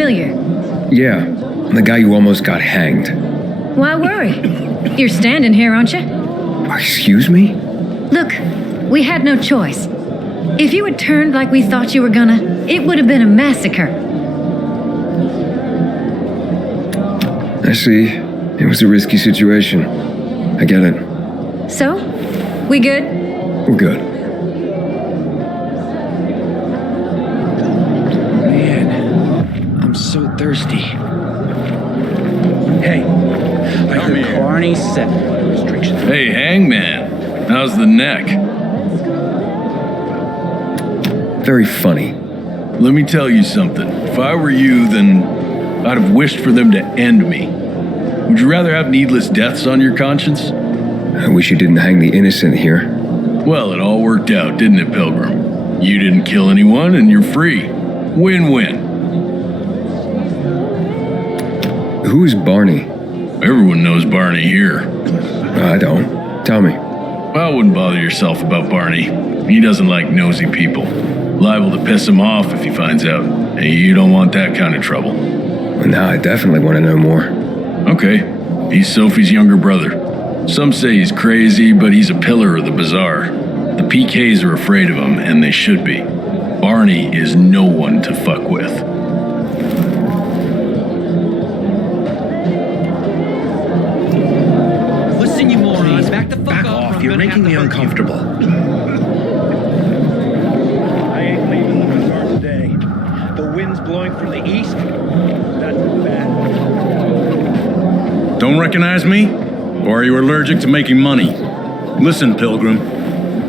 familiar? Yeah, the guy who almost got hanged. Why worry? You're standing here, aren't you? Excuse me? Look, we had no choice. If you had turned like we thought you were gonna, it would have been a massacre. I see. It was a risky situation. I get it. So, we good? We're good. Man, I'm so thirsty. Hey, I heard Carney set restrictions. Hey, Hangman, how's the neck? Very funny. Let me tell you something. If I were you, then I'd have wished for them to end me. Would you rather have needless deaths on your conscience? I wish you didn't hang the innocent here. Well, it all worked out, didn't it, Pilgrim? You didn't kill anyone, and you're free. Win-win. Who's Barney? Everyone knows Barney here. I don't. Tell me. Well, wouldn't bother yourself about Barney. He doesn't like nosy people. Liable to piss him off if he finds out. And you don't want that kind of trouble. Well, now I definitely want to know more. Okay. He's Sophie's younger brother. Some say he's crazy, but he's a pillar of the Bazaar. The PKs are afraid of him, and they should be. Barney is no one to fuck with. Listen, you morons, back the fuck off. You're making me uncomfortable. I ain't leaving the Bazaar today. The wind's blowing from the east. That's bad. Don't recognize me? Or are you allergic to making money? Listen, Pilgrim.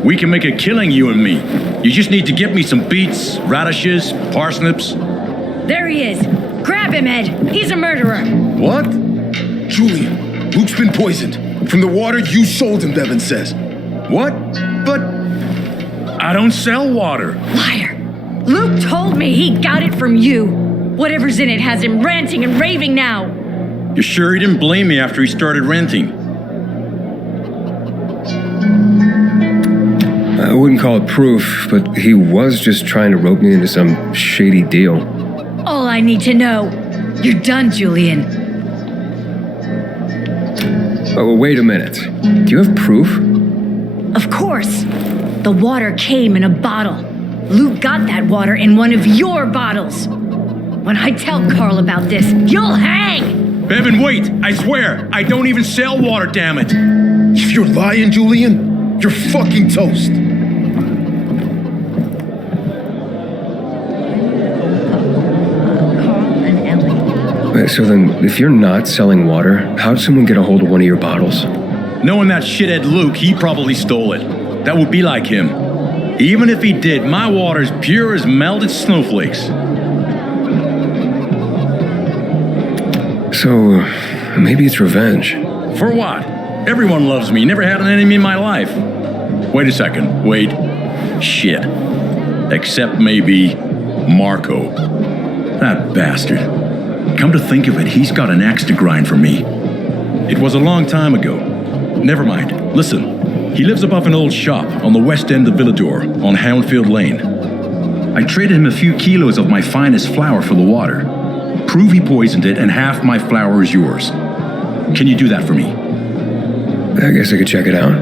We can make a killing, you and me. You just need to get me some beets, radishes, parsnips. There he is. Grab him, Ed. He's a murderer. What? Julian, Luke's been poisoned. From the water you sold him, Devin says. What? But I don't sell water. Liar. Luke told me he got it from you. Whatever's in it has him ranting and raving now. You sure he didn't blame me after he started renting? I wouldn't call it proof, but he was just trying to rope me into some shady deal. All I need to know. You're done, Julian. Oh, wait a minute. Do you have proof? Of course. The water came in a bottle. Luke got that water in one of your bottles. When I tell Carl about this, you'll hang! Bevan, wait! I swear! I don't even sell water, damn it! If you're lying, Julian, you're fucking toast. Wait, so then, if you're not selling water, how'd someone get a hold of one of your bottles? Knowing that shithead Luke, he probably stole it. That would be like him. Even if he did, my water's pure as melted snowflakes. So, maybe it's revenge. For what? Everyone loves me. Never had an enemy in my life. Wait a second. Wait. Shit. Except maybe Marco. That bastard. Come to think of it, he's got an axe to grind for me. It was a long time ago. Never mind. Listen. He lives above an old shop on the west end of Villador on Houndfield Lane. I traded him a few kilos of my finest flour for the water. Prove he poisoned it and half my flour is yours. Can you do that for me? I guess I could check it out.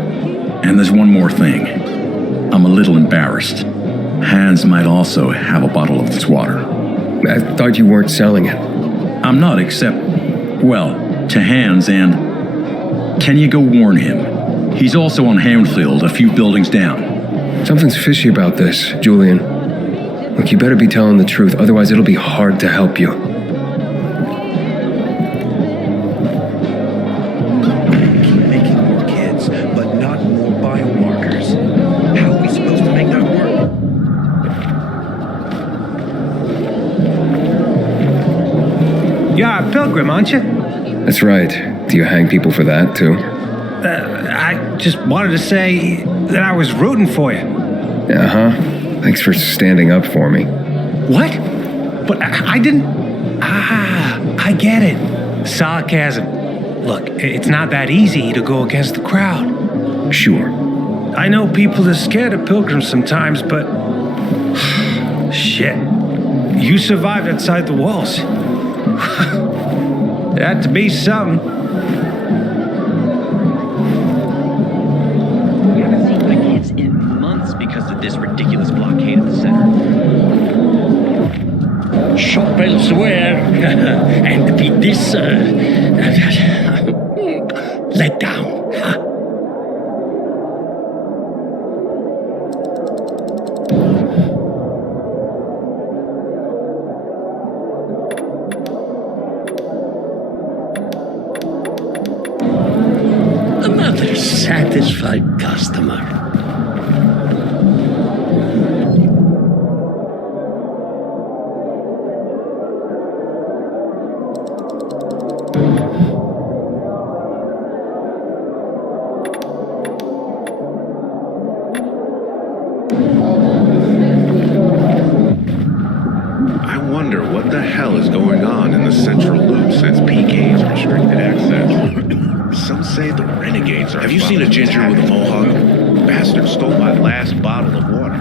And there's one more thing. I'm a little embarrassed. Hans might also have a bottle of this water. I thought you weren't selling it. I'm not, except, well, to Hans and... Can you go warn him? He's also on Houndfield, a few buildings down. Something's fishy about this, Julian. Look, you better be telling the truth, otherwise it'll be hard to help you. Keep making more kids, but not more biomarkers. How are we supposed to make that work? You're a pilgrim, aren't you? That's right. Do you hang people for that, too? I just wanted to say that I was rooting for you. Uh-huh. Thanks for standing up for me. What? But I didn't... I get it. Sarcasm. Look, it's not that easy to go against the crowd. Sure. I know people are scared of pilgrims sometimes, but... Shit. You survived outside the walls. It had to be something. We haven't seen the kids in months because of this ridiculous blockade of the center. Shop elsewhere and be this let down. Another satisfied customer. I wonder what the hell is going on in the central loop since PK's restricted access. Some say the renegades are. Have you seen a ginger with a mohawk? Bastard stole my last bottle of water.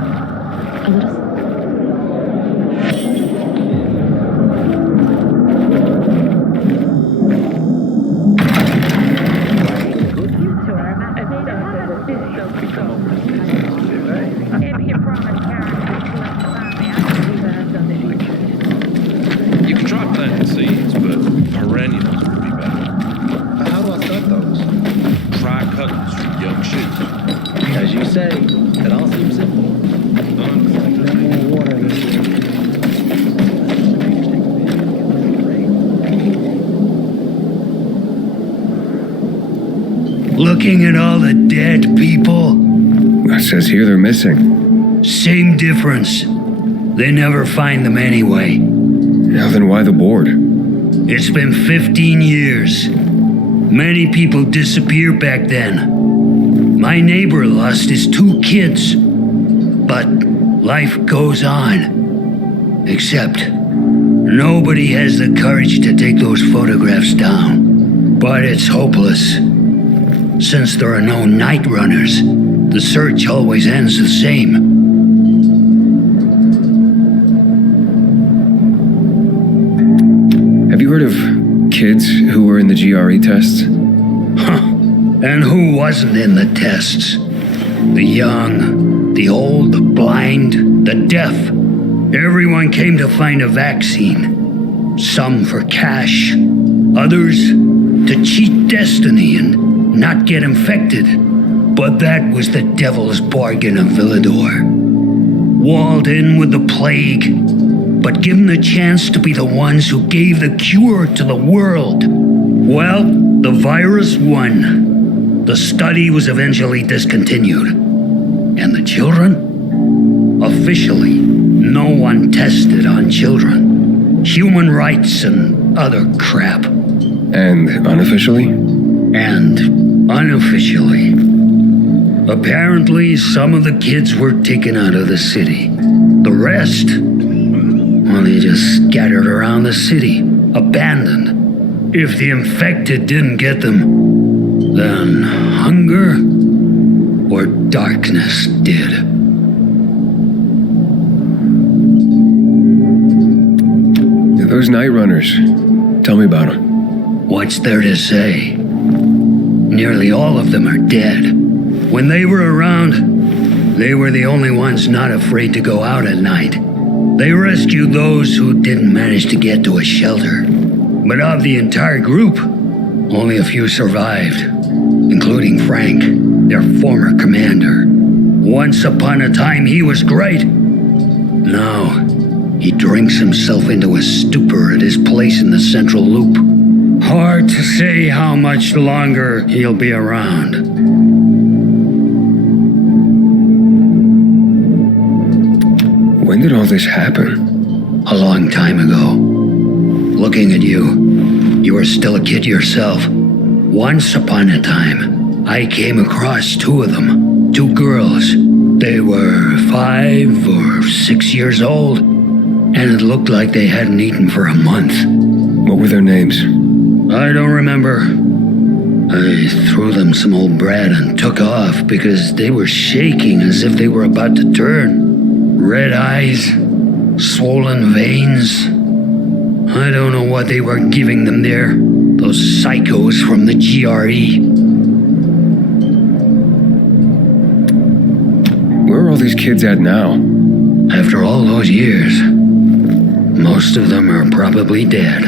You can try planting seeds, but perennials would be better. How do I start those? Try cutting from young shoots. As you say, it all seems simple. Looking at all the dead people, It says here they're missing. same difference. They never find them anyway. Now then why the board? It's been 15 years. Many people disappeared back then. My neighbor lost his 2 kids. But life goes on. Except nobody has the courage to take those photographs down. But it's hopeless. Since there are no night runners, the search always ends the same. Have you heard of kids who were in the GRE tests? And who wasn't in the tests? The young, the old, the blind, the deaf. Everyone came to find a vaccine. Some for cash, others to cheat destiny and not get infected. But that was the devil's bargain of Villador. Walled in with the plague, but given the chance to be the ones who gave the cure to the world. Well, the virus won. The study was eventually discontinued. And the children? Officially, no one tested on children. Human rights and other crap. And unofficially? And unofficially. Apparently, some of the kids were taken out of the city. The rest, well, they just scattered around the city, abandoned. If the infected didn't get them, then hunger or darkness did. Those night runners. Tell me about them. What's there to say? Nearly all of them are dead. When they were around, they were the only ones not afraid to go out at night. They rescued those who didn't manage to get to a shelter. But of the entire group, only a few survived, including Frank, their former commander. Once upon a time, he was great. Now, he drinks himself into a stupor at his place in the central loop. Hard to say how much longer he'll be around. When did all this happen? A long time ago. Looking at you, you were still a kid yourself. Once upon a time, I came across 2 of them. 2 girls. They were 5 or 6 years old, and it looked like they hadn't eaten for a month. What were their names? I don't remember. I threw them some old bread and took off because they were shaking as if they were about to turn. Red eyes, swollen veins. I don't know what they were giving them there. Those psychos from the GRE. Where are all these kids at now? After all those years, most of them are probably dead.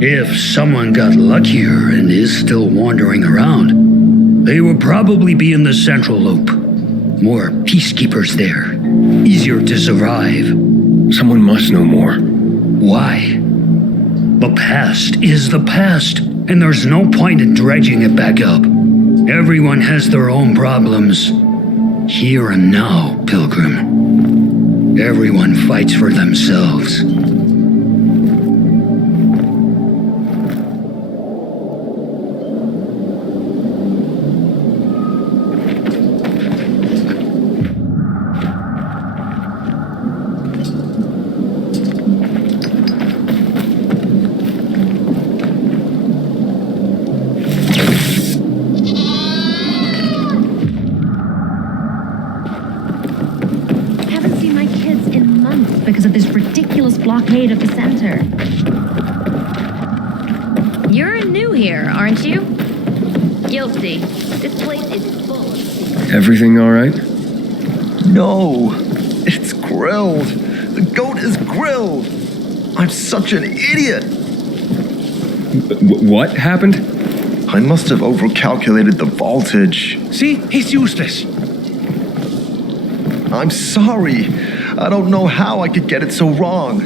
If someone got luckier and is still wandering around, they would probably be in the central loop. More peacekeepers there. Easier to survive. Someone must know more. Why? The past is the past, and there's no point in dredging it back up. Everyone has their own problems. Here and now, Pilgrim. Everyone fights for themselves. Because of this ridiculous blockade of the center. You're new here, aren't you? Guilty. This place is full of secrets. Everything all right? No, it's grilled. The goat is grilled. I'm such an idiot. What happened? I must have overcalculated the voltage. See? He's useless. I'm sorry. I don't know how I could get it so wrong.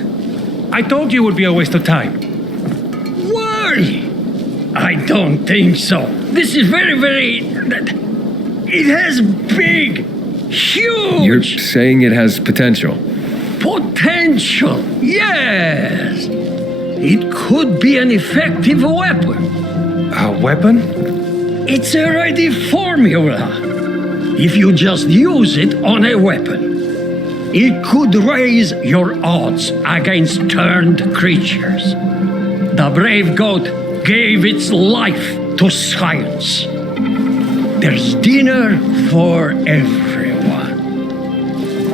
I told you it would be a waste of time. Why? I don't think so. This is very... It has big, huge... You're saying it has potential? Potential, yes. It could be an effective weapon. A weapon? It's a ready formula. If you just use it on a weapon. It could raise your odds against turned creatures. The brave goat gave its life to science. There's dinner for everyone.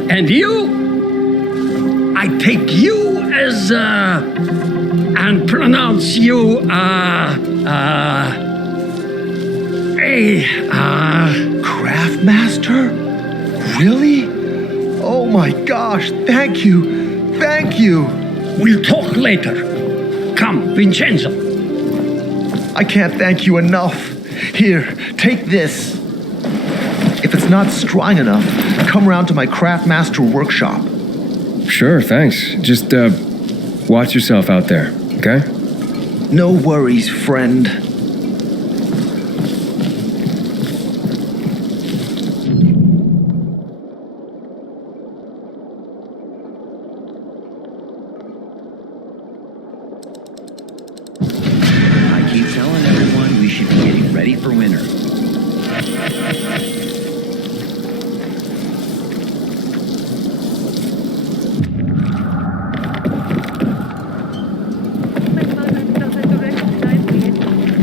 And you? I take you as and pronounce you Craftmaster? Really? Oh my gosh, thank you. Thank you. We'll talk later. Come, Vincenzo. I can't thank you enough. Here, take this. If it's not strong enough, come round to my Craftmaster workshop. Sure, thanks. Just, watch yourself out there, okay? No worries, friend. For winter.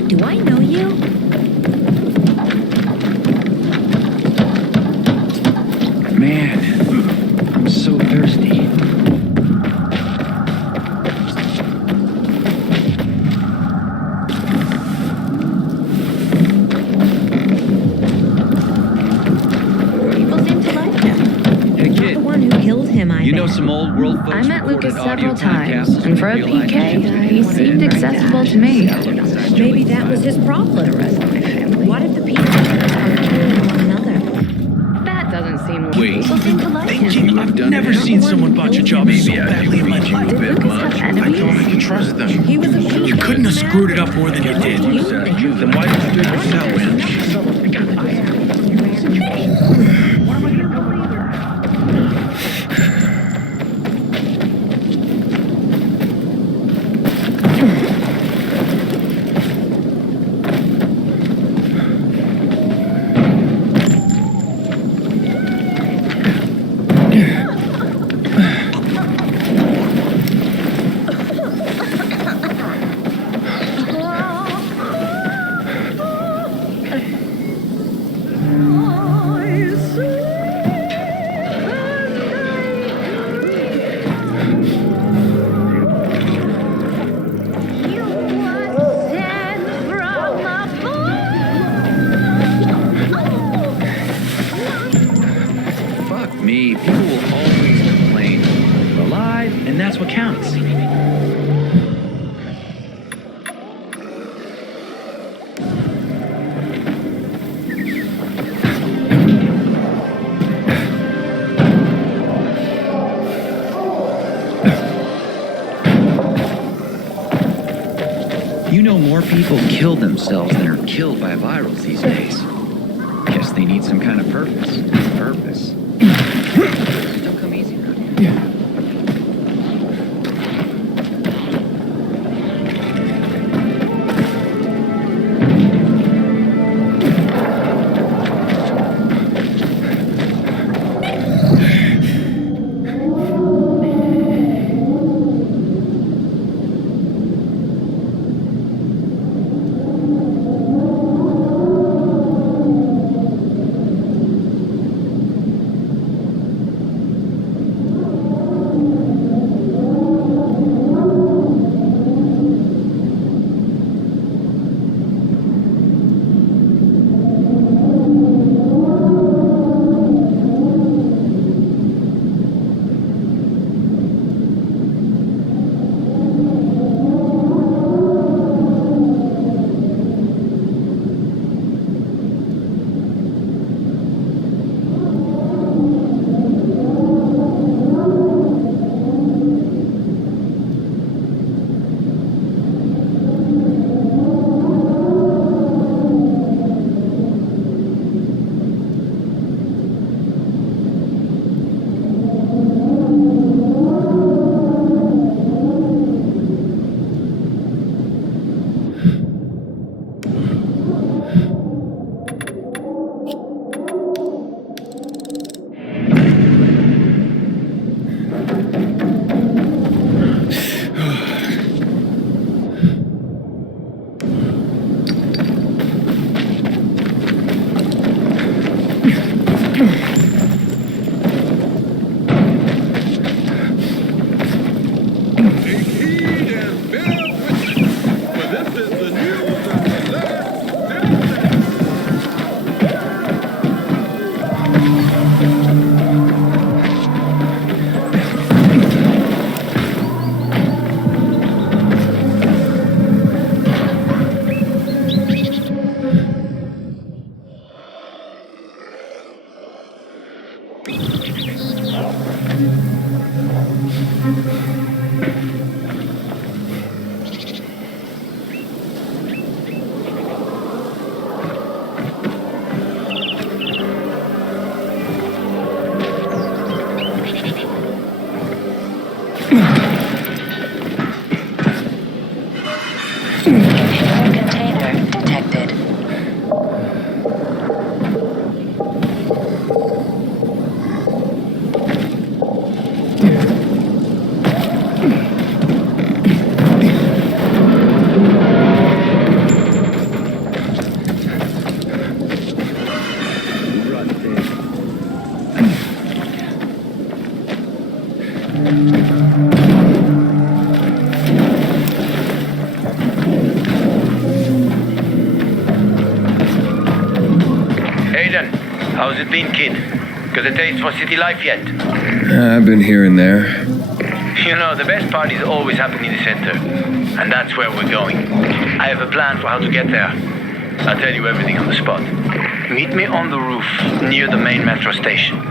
Do I know you? Man, I'm so thirsty. You know some old world folks. I met Lucas several times, and for a PK, he seemed accessible to me. Maybe that was his problem. What if the people are killing one another? That doesn't seem like Wait. people seem to like him. I've never seen someone botch a job so badly in my life. Did Lucas have enemies? I could trust them. He was a You couldn't have screwed it up more than you did. Then why did you do yourself? what counts. You know, more people kill themselves than are killed by virals these days. Guess they need some kind of purpose. Purpose. Don't come easy around here. Container detected. How's it been, kid? Got a taste for city life yet? I've been here and there. You know, the best parties always happen in the center. And that's where we're going. I have a plan for how to get there. I'll tell you everything on the spot. Meet me on the roof near the main metro station.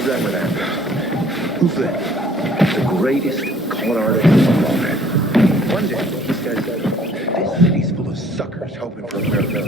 remember that. Who's that? The greatest con artist of all time. One day, he said, this city's full of suckers hoping for America.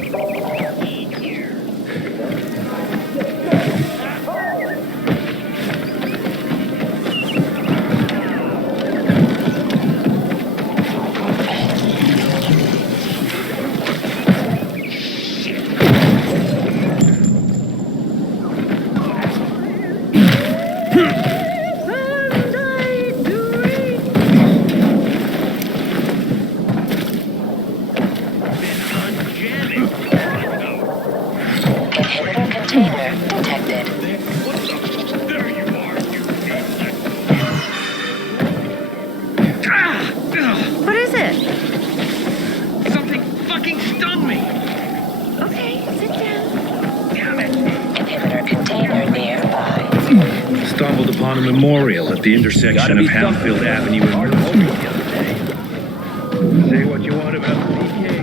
What is it? Something fucking stung me! Okay, sit down. Damn it! Inhibitor container nearby. Stumbled upon a memorial at the intersection of Hamfield Avenue and Markas Street the other day. Say what you want about the PKs.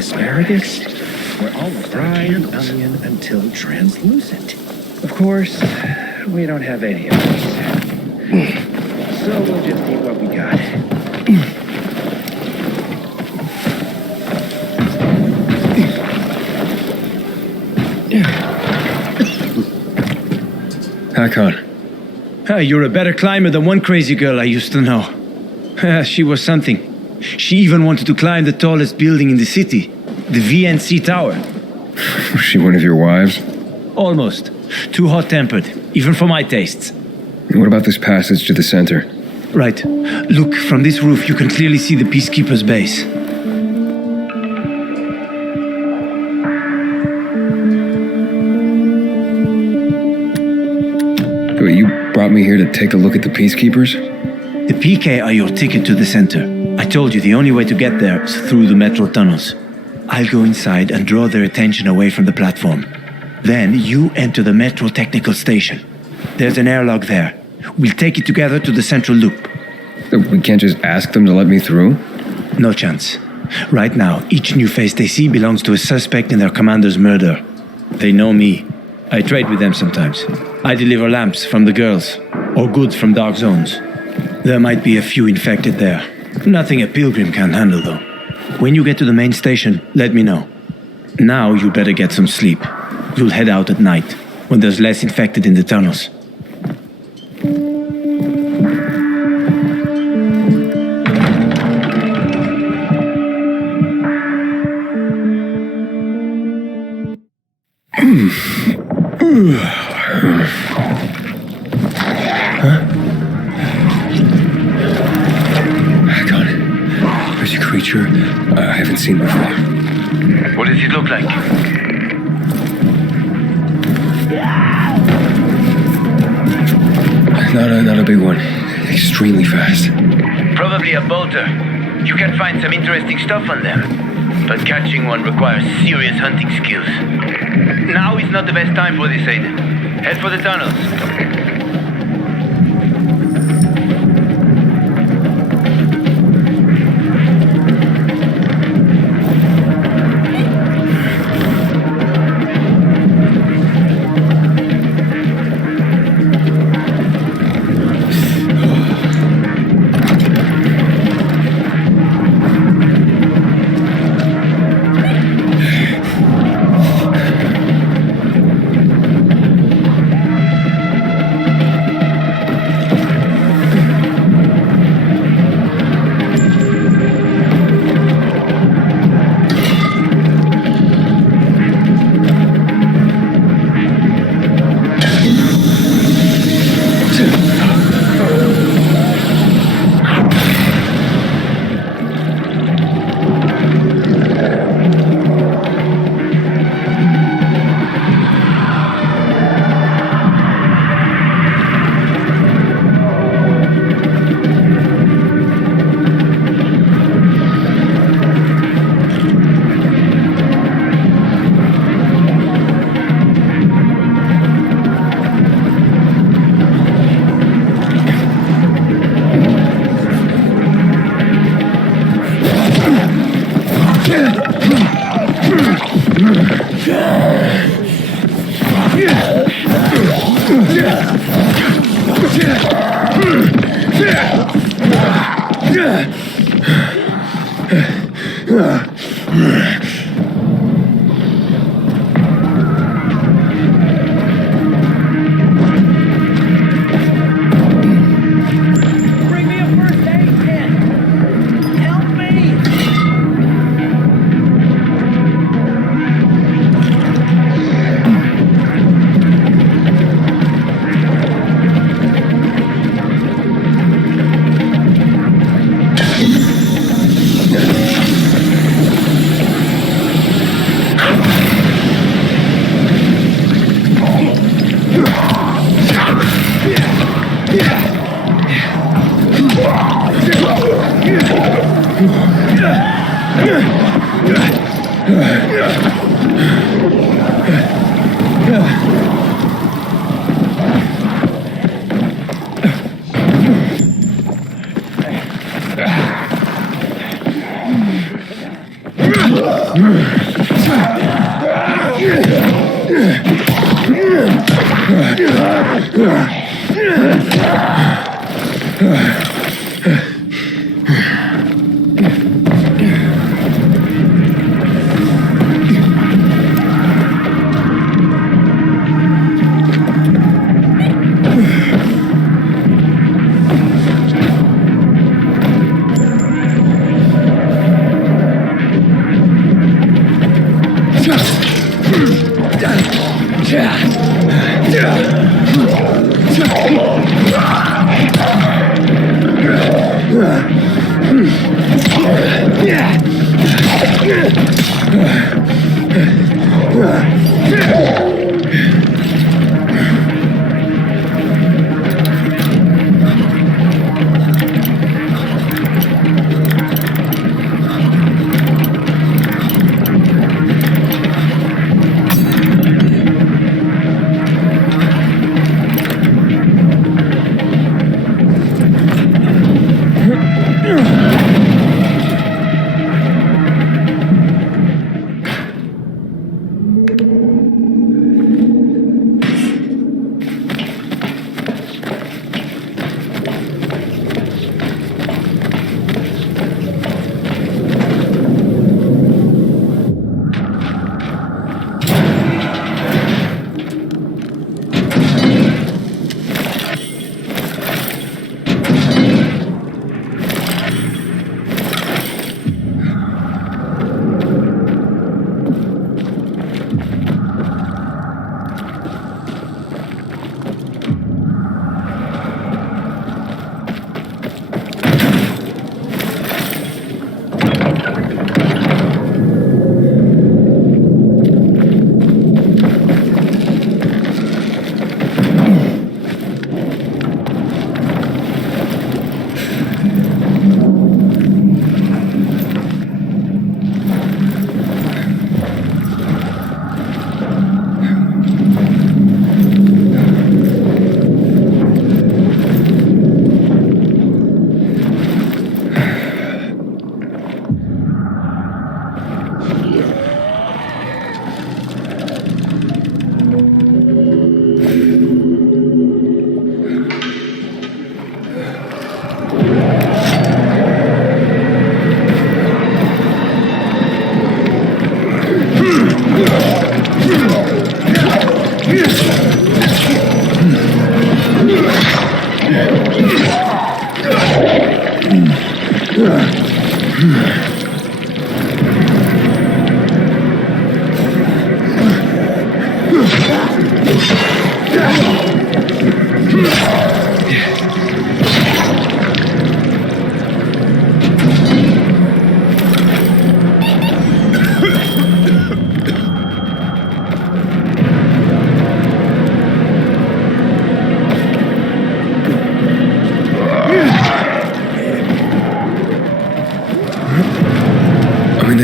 asparagus. We're almost fried onion until translucent. Of course, we don't have any of these. So we'll just eat what we got. Hakon. You're a better climber than one crazy girl I used to know. She was something. She even wanted to climb the tallest building in the city, the VNC Tower. Was she one of your wives? Almost. Too hot-tempered, even for my tastes. What about this passage to the center? Right. Look, from this roof you can clearly see the Peacekeeper's base. Wait, you brought me here to take a look at the Peacekeepers? The PK are your ticket to the center. I told you the only way to get there is through the metal tunnels. I'll go inside and draw their attention away from the platform. Then you enter the metro technical station. There's an airlock there. We'll take it together to the central loop. We can't just ask them to let me through? No chance. Right now, each new face they see belongs to a suspect in their commander's murder. They know me. I trade with them sometimes. I deliver lamps from the girls, or goods from dark zones. There might be a few infected there. Nothing a pilgrim can't handle, though. When you get to the main station, let me know. Now you better get some sleep. You'll head out at night, when there's less infected in the tunnels. Hakon, there's a creature I haven't seen before. What does it look like? Not a big one. Extremely fast. Probably a bolter. You can find some interesting stuff on them. But catching one requires serious hunting skills. Now is not the best time for this, Aiden. Head for the tunnels.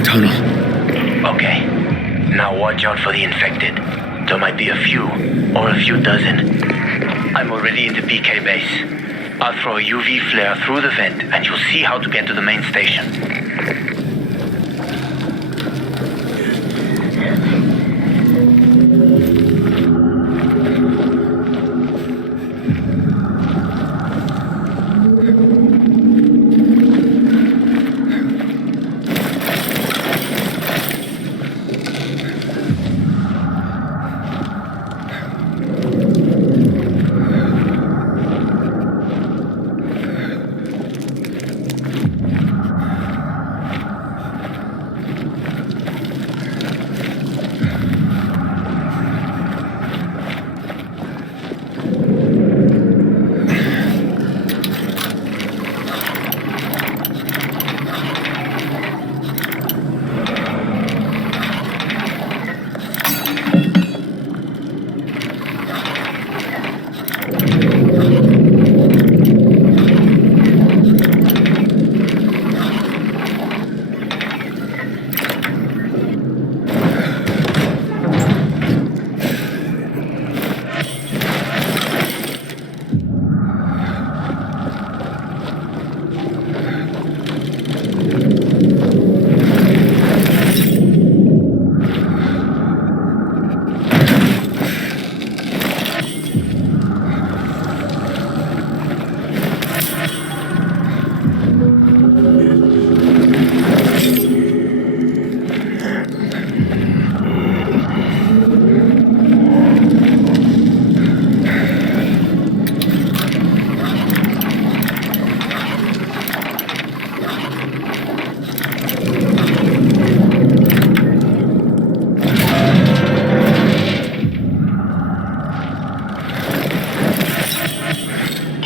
tunnel. Okay. Now watch out for the infected. There might be a few, or a few dozen. I'm already in the PK base. I'll throw a UV flare through the vent, and you'll see how to get to the main station.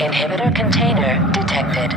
Inhibitor container detected.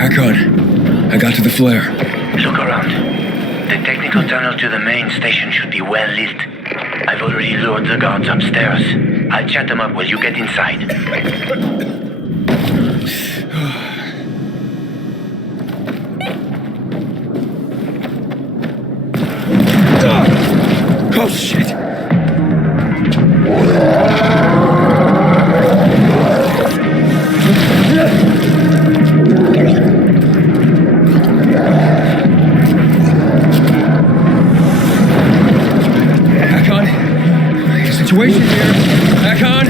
Hakon, I got to the flare. Look around. The technical tunnel to the main station should be well lit. I've already lured the guards upstairs. I'll chat them up while you get inside. Oh, shit! Hakon, the situation here. Hakon!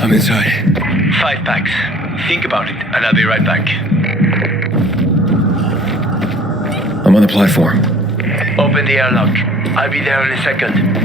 I'm inside. 5 packs. Think about it, and I'll be right back. I'm on the platform. Open the airlock. I'll be there in a second.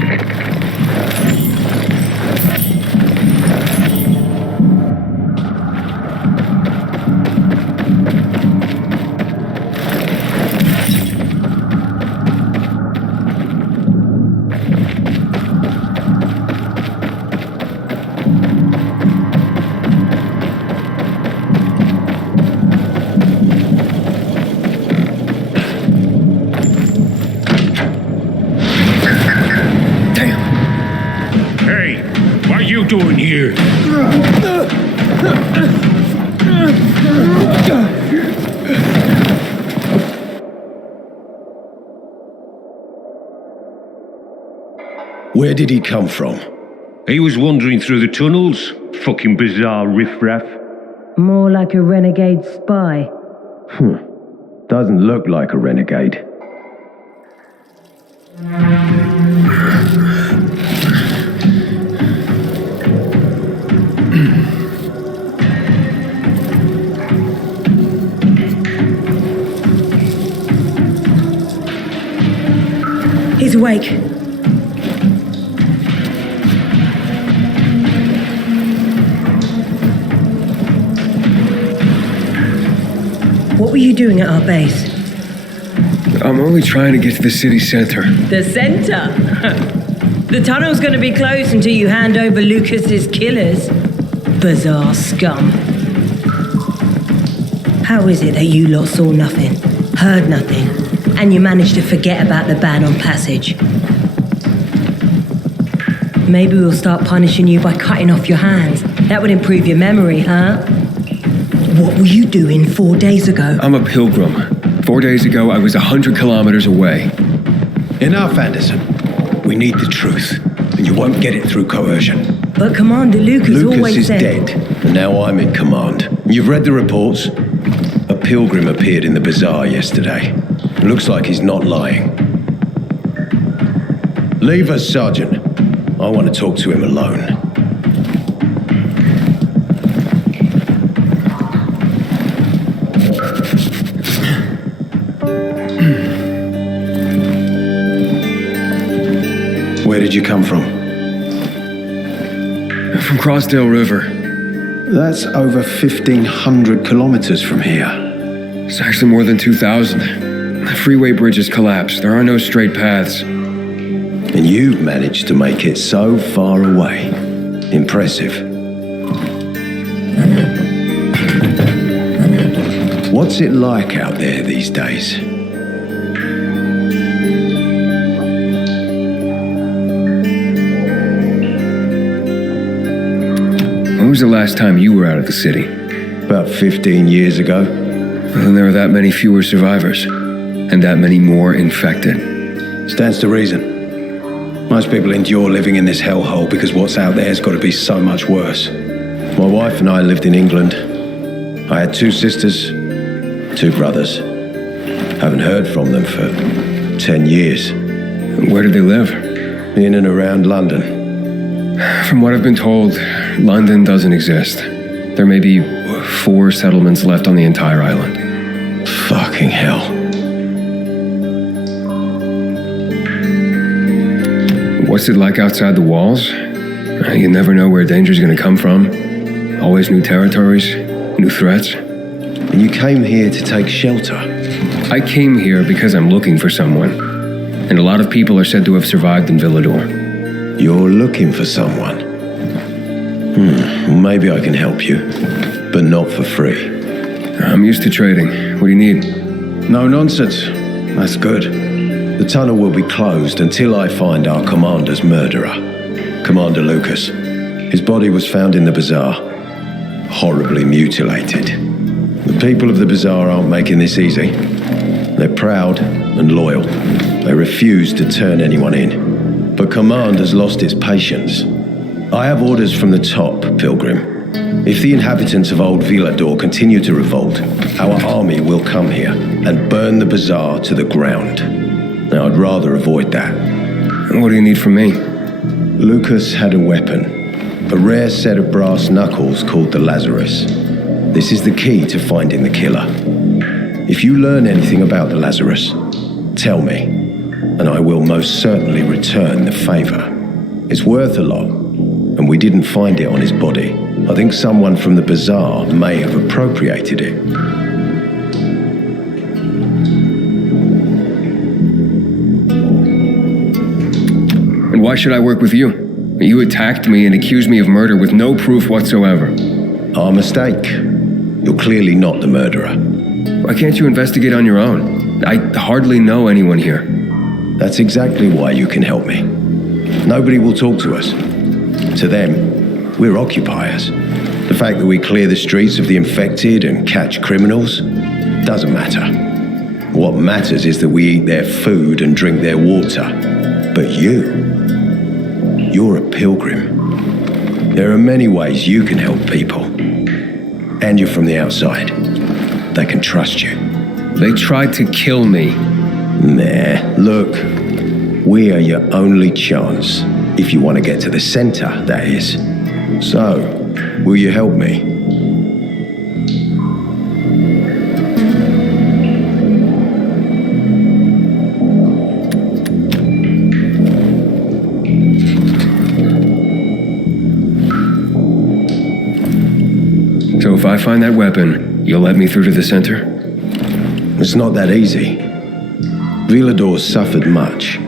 doing here? Where did he come from? He was wandering through the tunnels. Fucking bizarre riffraff. More like a renegade spy. Doesn't look like a renegade. He's awake. What were you doing at our base? I'm only trying to get to the city center. The center? The tunnel's gonna be closed until you hand over Lucas's killers. Bazaar scum. How is it that you lot saw nothing, heard nothing, and you managed to forget about the ban on passage? Maybe we'll start punishing you by cutting off your hands. That would improve your memory, huh? What were you doing 4 days ago? I'm a pilgrim. 4 days ago, I was 100 kilometers away. Enough, Anderson. We need the truth, and you won't get it through coercion. But Commander Lucas always is said... dead, and now I'm in command. You've read the reports? A pilgrim appeared in the bazaar yesterday. Looks like he's not lying. Leave us, Sergeant. I want to talk to him alone. Where did you come from? From Crossdale River. That's over 1,500 kilometers from here. It's actually more than 2,000. The freeway bridges collapsed. There are no straight paths. And you've managed to make it so far away. Impressive. What's it like out there these days? When was the last time you were out of the city? About 15 years ago. And there are that many fewer survivors. And that many more infected. Stands to reason. Most people endure living in this hellhole because what's out there has got to be so much worse. My wife and I lived in England. I had 2 sisters, 2 brothers. Haven't heard from them for 10 years. Where did they live? In and around London. From what I've been told, London doesn't exist. There may be 4 settlements left on the entire island. Fucking hell. What's it like outside the walls? You never know where danger's gonna come from. Always new territories, new threats. And you came here to take shelter? I came here because I'm looking for someone. And a lot of people are said to have survived in Villador. You're looking for someone? Maybe I can help you, but not for free. I'm used to trading. What do you need? No nonsense. That's good. The tunnel will be closed until I find our commander's murderer, Commander Lucas. His body was found in the bazaar, horribly mutilated. The people of the bazaar aren't making this easy. They're proud and loyal. They refuse to turn anyone in. But command has lost its patience. I have orders from the top, Pilgrim. If the inhabitants of Old Villador continue to revolt, our army will come here and burn the bazaar to the ground. Now, I'd rather avoid that. What do you need from me? Lucas had a weapon, a rare set of brass knuckles called the Lazarus. This is the key to finding the killer. If you learn anything about the Lazarus, tell me, and I will most certainly return the favor. It's worth a lot, and we didn't find it on his body. I think someone from the bazaar may have appropriated it. And why should I work with you? You attacked me and accused me of murder with no proof whatsoever. Our mistake. You're clearly not the murderer. Why can't you investigate on your own? I hardly know anyone here. That's exactly why you can help me. Nobody will talk to us. To them, We're occupiers. The fact that we clear the streets of the infected and catch criminals doesn't matter. What matters is that we eat their food and drink their water. But you're a pilgrim. There are many ways you can help people. And you're from the outside. They can trust you. They tried to kill me. Nah, look. We are your only chance. If you want to get to the center, that is. So, will you help me? So if I find that weapon, you'll let me through to the center? It's not that easy. Villador suffered much.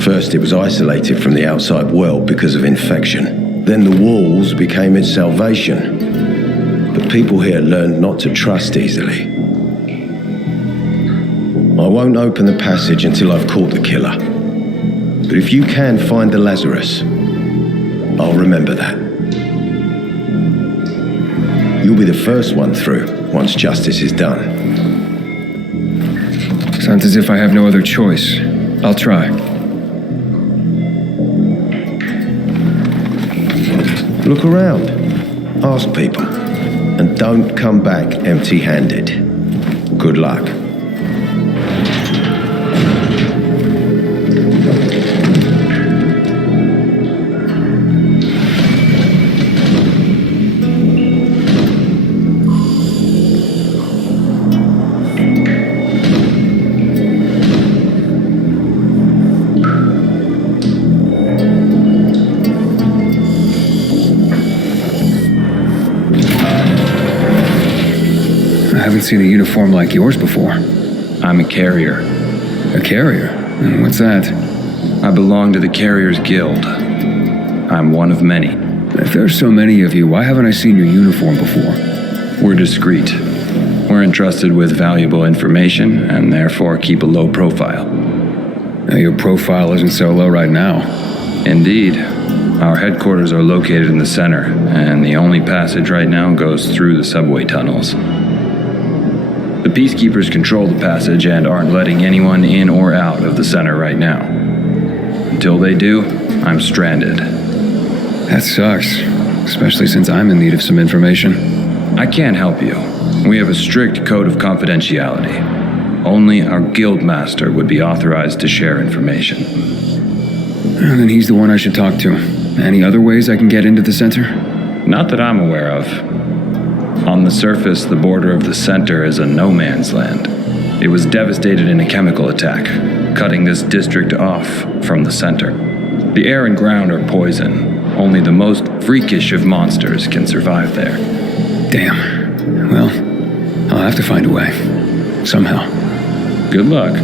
First, it was isolated from the outside world because of infection. Then the walls became its salvation. But people here learned not to trust easily. I won't open the passage until I've caught the killer. But if you can find the Lazarus, I'll remember that. You'll be the first one through once justice is done. Sounds as if I have no other choice. I'll try. Look around. Ask people. And don't come back empty-handed. Good luck. I haven't seen a uniform like yours before. I'm a carrier. A carrier? What's that? I belong to the Carriers Guild. I'm one of many. If there's so many of you, why haven't I seen your uniform before? We're discreet. We're entrusted with valuable information and therefore keep a low profile. Now, your profile isn't so low right now. Indeed. Our headquarters are located in the center, and the only passage right now goes through the subway tunnels. The Peacekeepers control the passage and aren't letting anyone in or out of the center right now. Until they do, I'm stranded. That sucks, especially since I'm in need of some information. I can't help you. We have a strict code of confidentiality. Only our guild master would be authorized to share information. Well, then he's the one I should talk to. Any other ways I can get into the center? Not that I'm aware of. On the surface, the border of the center is a no-man's land. It was devastated in a chemical attack, cutting this district off from the center. The air and ground are poison. Only the most freakish of monsters can survive there. Damn. Well, I'll have to find a way. Somehow. Good luck.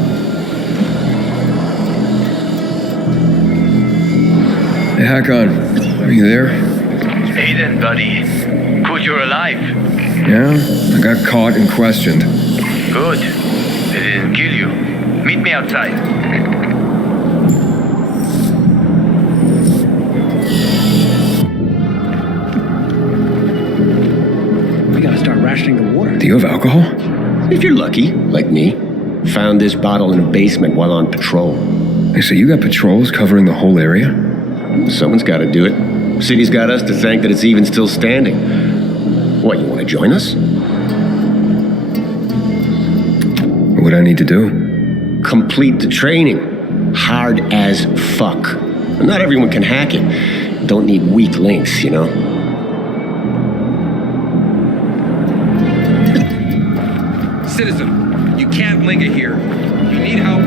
Hey, Hakon. Are you there? Hey then, buddy. Good you're alive. Yeah? I got caught and questioned. Good. They didn't kill you. Meet me outside. We gotta start rationing the water. Do you have alcohol? If you're lucky, like me. Found this bottle in a basement while on patrol. Hey, so you got patrols covering the whole area? Someone's got to do it. City's got us to thank that it's even still standing. What, you want to join us? What would I need to do? Complete the training. Hard as fuck. Not everyone can hack it. Don't need weak links, you know? Citizen, you can't linger here. You need help?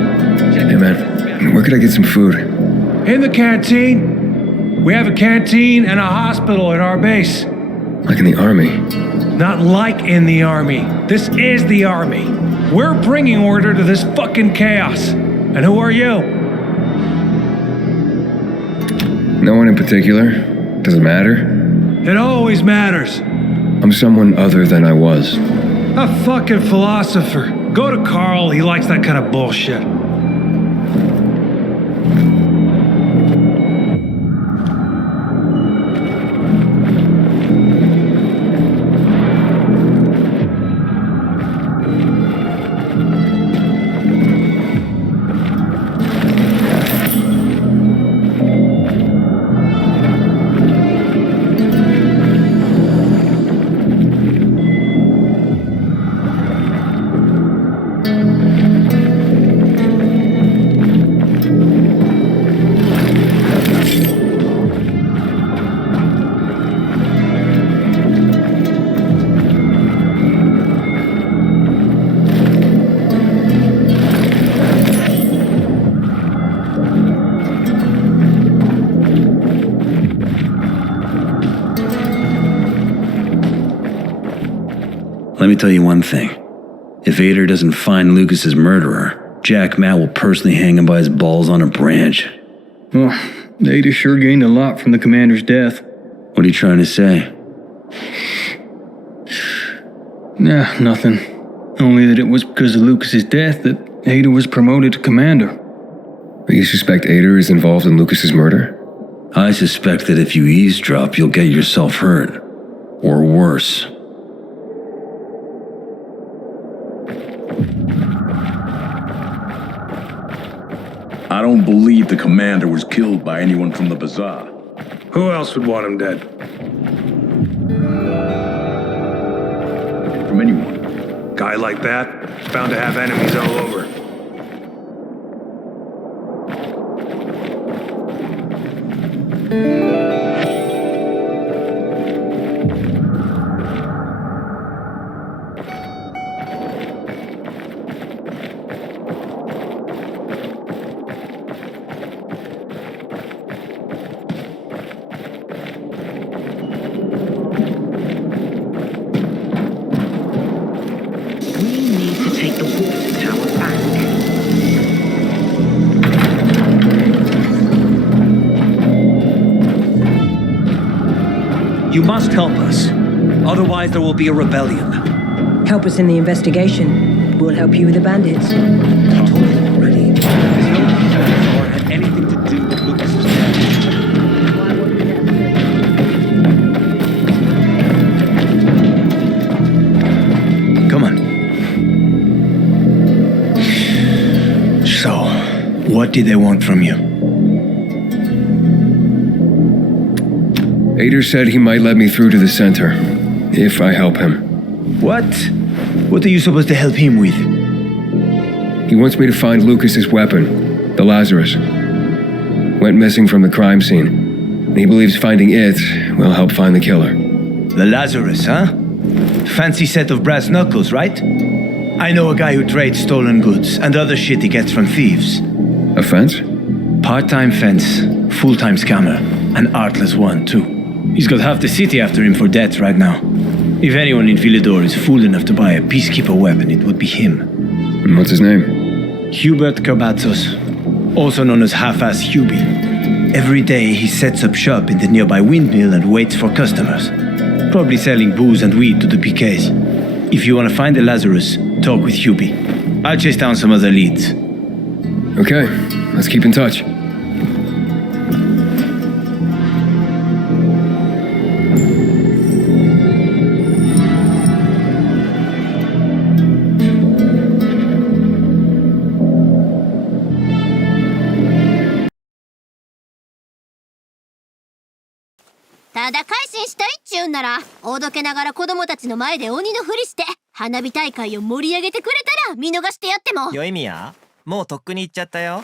Hey, man. Where could I get some food? In the canteen. We have a canteen and a hospital at our base. Like in the army? Not like in the army. This is the army. We're bringing order to this fucking chaos. And who are you? No one in particular. Does it matter? It always matters. I'm someone other than I was. A fucking philosopher. Go to Carl, he likes that kind of bullshit. me tell you one thing. If Aitor doesn't find Lucas's murderer, Jack Matt will personally hang him by his balls on a branch. Well, Aitor sure gained a lot from the commander's death. What are you trying to say? Nah, nothing. Only that it was because of Lucas's death that Aitor was promoted to commander. You suspect Aitor is involved in Lucas's murder? I suspect that if you eavesdrop, you'll get yourself hurt. Or worse. I don't believe the commander was killed by anyone from the Bazaar. Who else would want him dead? From anyone. Guy like that is bound to have enemies all over. You must help us. Otherwise, there will be a rebellion. Help us in the investigation. We'll help you with the bandits. I told you already. There's no Bazaar had anything to do with Lucas's death. Come on. So, what did they want from you? Aitor said he might let me through to the center, if I help him. What? What are you supposed to help him with? He wants me to find Lucas's weapon, the Lazarus. Went missing from the crime scene. He believes finding it will help find the killer. The Lazarus, huh? Fancy set of brass knuckles, right? I know a guy who trades stolen goods and other shit he gets from thieves. A fence? Part-time fence, full-time scammer. An artless one, too. He's got half the city after him for debt right now. If anyone in Villador is fool enough to buy a Peacekeeper weapon, it would be him. And what's his name? Hubert Kabatzos, also known as Half-Ass Hubie. Every day he sets up shop in the nearby windmill and waits for customers. Probably selling booze and weed to the PKs. If you want to find the Lazarus, talk with Hubie. I'll chase down some other leads. Okay, let's keep in touch.ただ改心したいっちゅうんなら、おどけながら子供たちの前で鬼のふりして、花火大会を盛り上げてくれたら見逃してやっても。よいみや、もうとっくに行っちゃったよ。